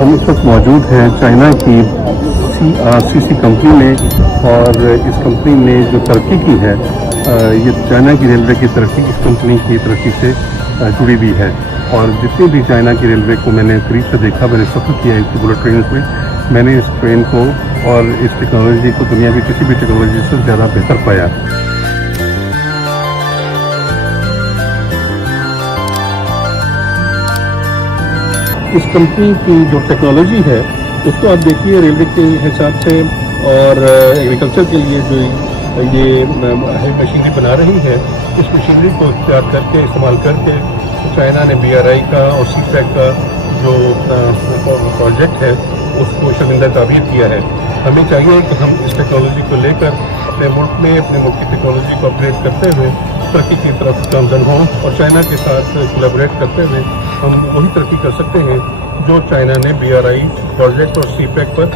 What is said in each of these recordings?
हम इस वक्त मौजूद हैं चाइना की CRCC कंपनी में और इस कंपनी ने जो तरक्की की है ये चाइना की रेलवे की तरक्की इस कंपनी की तरक्की से जुड़ी हुई है। और जितनी भी चाइना की रेलवे को मैंने करीब से देखा, मैंने सफ़र किया इसकी बुलेट ट्रेन में, मैंने इस ट्रेन को और इस टेक्नोलॉजी को दुनिया की किसी भी टेक्नोलॉजी से ज़्यादा बेहतर पाया। इस कंपनी की जो टेक्नोलॉजी है उसको आप देखिए रेलवे के हिसाब से और एग्रीकल्चर के लिए जो ये मशीनरी बना रही है, इस मशीनरी को तैयार करके इस्तेमाल करके चाइना ने BRI का और CPEC का जो प्रोजेक्ट है उसको शर्मिंदा ताबीर किया है। हमें चाहिए कि हम इस टेक्नोलॉजी को लेकर अपने मुल्क में अपने मुल्क की टेक्नोलॉजी को अपग्रेड करते हुए तरक्की की तरफ गामजन हों और चाइना के साथ कोलैबोरेट करते हुए हम वही तरक्की कर सकते हैं जो चाइना ने BRI प्रोजेक्ट और CPEC पर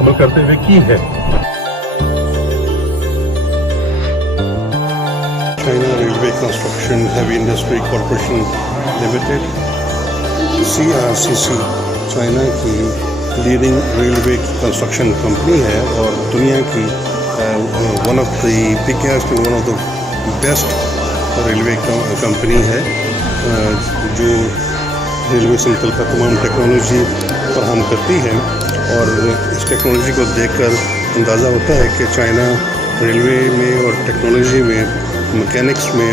अमल करते हुए की है। China railway construction heavy industry corporation limited CRCC China की लीडिंग रेलवे कंस्ट्रक्शन कंपनी है और दुनिया की one of the biggest one of the best railway company है जो रेलवे से मुतल्लिक़ तमाम टेक्नोलॉजी फराहम करती है। और इस टेक्नोलॉजी को देखकर अंदाज़ा होता है कि चाइना रेलवे में और टेक्नोलॉजी में मैकेनिक्स में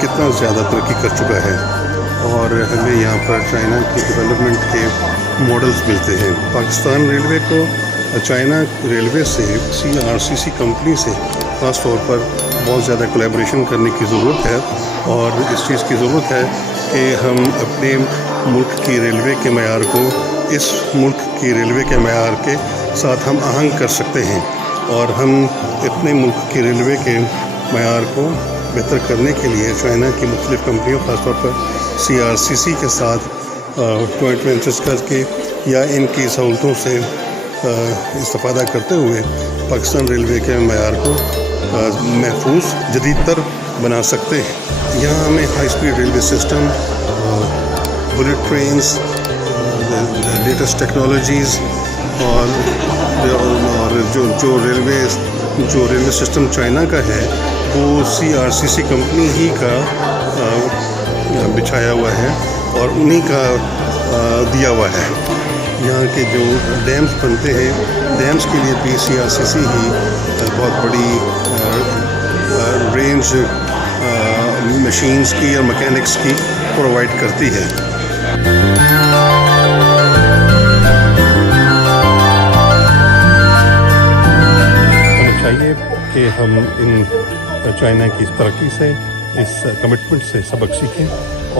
कितना ज़्यादा तरक्की कर चुका है और हमें यहाँ पर चाइना की डेवलपमेंट के मॉडल्स मिलते हैं। पाकिस्तान रेलवे को चाइना रेलवे से CRCC कंपनी से ख़ास तौर पर बहुत ज़्यादा कोलैबोरेशन करने की ज़रूरत है और इस चीज़ की ज़रूरत है कि हम अपने मुल्क की रेलवे के मयार को इस मुल्क की रेलवे के मयार के साथ हम आहंग कर सकते हैं और हम अपने मुल्क की रेलवे के मयार को बेहतर करने के लिए चाइना की मुख्तलिफ़ कंपनियों ख़ासतौर पर CRCC के साथ जॉइंट वेंचर्स करके या इनकी सहूलतों से इस्तेफादा करते हुए पाकिस्तान रेलवे के मयार को महफूज जदीद तर बना सकते हैं। यहाँ हमें high speed railway system, bullet trains, latest technologies और जो रेलवे सिस्टम चाइना का है वो CRCC कंपनी ही का बिछाया हुआ है और उन्हीं का दिया हुआ है। यहाँ के जो डैम्स बनते हैं, डैम्स के लिए भी CRCC ही बहुत बड़ी रेंज मशीन्स की और मैकेनिक्स की प्रोवाइड करती है। हमें चाहिए कि हम इन चाइना की इस तरक्की से, इस कमिटमेंट से सबक सीखें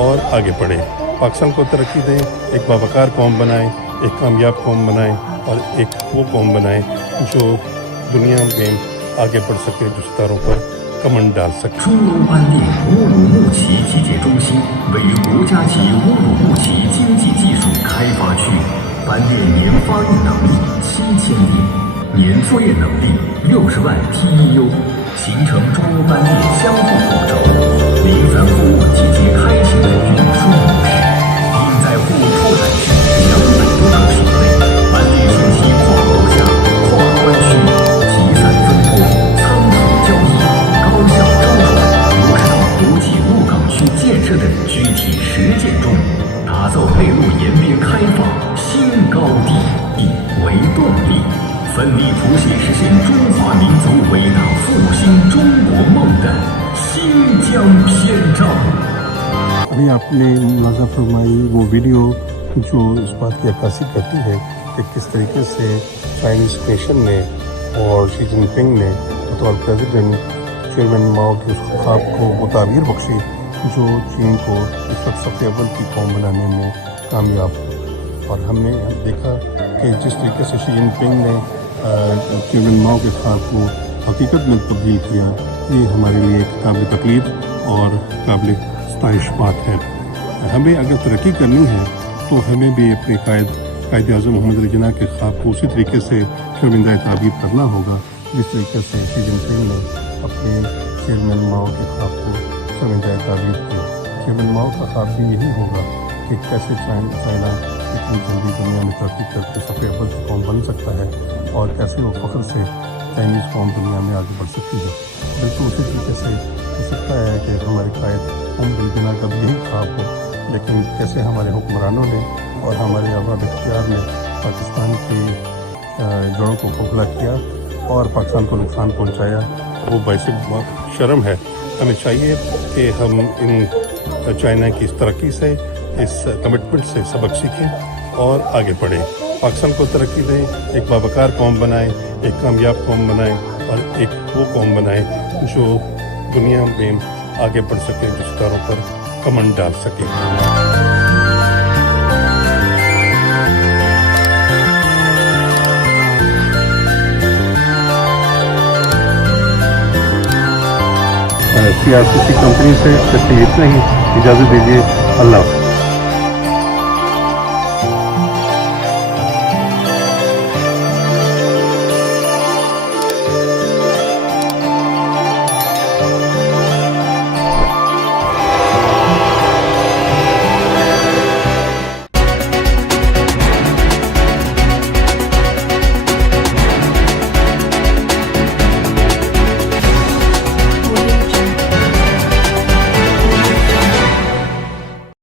और आगे बढ़ें, पाकिस्तान को तरक्की दें, एक बावकार कौम बनाएं, एक कामयाब कौम बनाएं और एक वो कौम बनाएं जो दुनिया में आगे बढ़ सके, जो सितारों पर कमंड डाल सके। 中欧班列乌鲁木齐集结中心位于国家级乌鲁木齐经济技术开发区，班列年发运能力7000列，年作业能力60万 TEU， 形成中欧班列相互补轴、零散货物集结开启的运输模式，并在货物出海时200多种品类，班列信息跨国家、跨湾区，集散分拨，仓储交易，高效周转，落实到国际陆港区建设的具体实践中，打造内陆沿边开放新高地，以为动力，奋力谱写实现中华民族伟大复兴中国梦的新疆篇章。 अभी आपने मुलाज़ा फरमाई वो वीडियो जो इस बात की अक्कासी करती है कि किस तरीके से चाइनीज़ नेशन ने और शी जिनपिंग ने बतौर प्रेसिडेंट चेयरमैन माओ के उस ख्वाब को वो ताबीर बख्शी जो चीन को इस वक्त सबसे अव्वल की कौम बनाने में कामयाब हो। और हमने देखा कि जिस तरीके से शी जिनपिंग ने चेयरमैन माओ के ख्वाब को हकीकत में तब्दील किया, ये हमारे लिए एक काबिल तकलीफ और काबिल सताइश बात है। हमें अगर तरक्की करनी है तो हमें भी अपने कायद आज़म मोहम्मद अली जिन्ना के ख्वाब को उसी तरीके से शर्मिंदा ताबीर करना होगा जिस तरीके से शी जिनपिंग ने अपने चेयरमैन माओ के ख्वाब को शर्मिंदा ताबीर किया। चेयरमैन माओ का ख्वाब भी यही होगा کہ کیسے چائنا اتنی جلدی دنیا میں ترقی کر کے سب سے اول قوم بن سکتا ہے اور کیسے وہ فخر سے چائنیز قوم دنیا میں آگے بڑھ سکتی ہے. بالکل اسی طریقے سے ہو سکتا ہے کہ ہمارے قائد بنا کب یہی خواب ہو، لیکن کیسے ہمارے حکمرانوں نے اور ہمارے ارباب اختیار نے پاکستان کی جڑوں کو کھوکھلا کیا اور پاکستان کو نقصان پہنچایا، وہ باعث شرم ہے. ہمیں چاہیے کہ ہم ان چائنا کی اس ترقی سے، اس کمٹمنٹ سے سبق سیکھیں اور آگے بڑھیں. پاکستان کو ترقی دیں، ایک باوقار قوم بنائیں، ایک کامیاب قوم بنائیں اور ایک وہ قوم بنائیں جو دنیا میں آگے بڑھ سکے، جو ستاروں پر کمن ڈال سکے. CRCC کمپنی سے اتنا ہی اجازت دیجیے. اللہ حافظ.